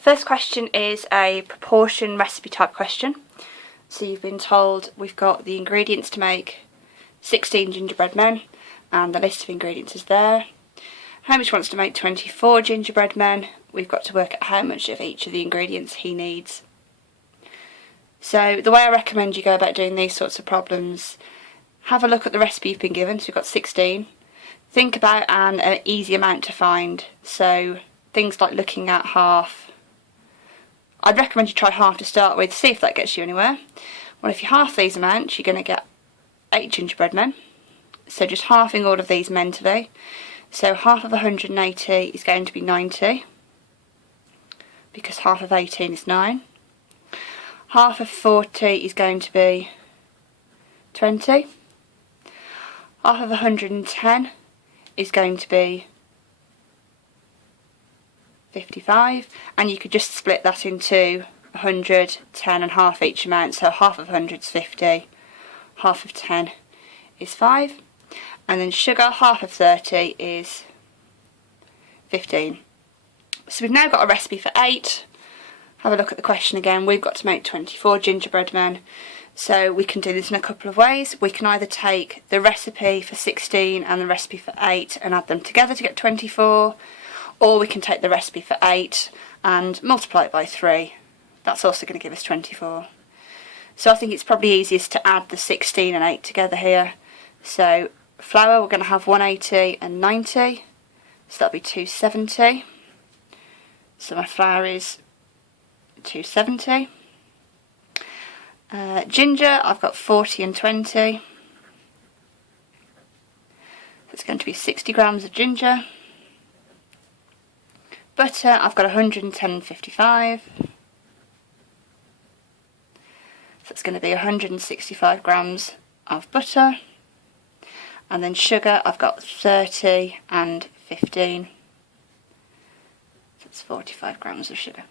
First question is a proportion recipe type question. So you've been told we've got the ingredients to make 16 gingerbread men, and the list of ingredients is there. Hamish wants to make 24 gingerbread men. We've got to work out how much of each of the ingredients he needs. So the way I recommend you go about doing these sorts of problems, have a look at the recipe you've been given. So we've got 16. Think about an easy amount to find. So things like looking at half. I'd recommend you try half to start with, see if that gets you anywhere. Well, if you half these amounts, you're going to get 8 gingerbread men. So just halving all of these mentally. So half of 180 is going to be 90, because half of 18 is 9. Half of 40 is going to be 20. Half of 110 is going to be 55, and you could just split that into 100, 10 and half each amount. So half of 100 is 50, half of 10 is 5, and then sugar, half of 30 is 15. So we've now got a recipe for 8. Have a look at the question again. We've got to make 24 gingerbread men. So we can do this in a couple of ways. We can either take the recipe for 16 and the recipe for 8 and add them together to get 24, or we can take the recipe for 8 and multiply it by 3. That's also going to give us 24. So I think it's probably easiest to add the 16 and 8 together here. So flour, we're going to have 180 and 90, so that'll be 270. So my flour is 270. Ginger, I've got 40 and 20. That's going to be 60 grams of ginger. Butter, I've got 110 and 55. So that's going to be 165 grams of butter. And then sugar, I've got 30 and 15. So that's 45 grams of sugar.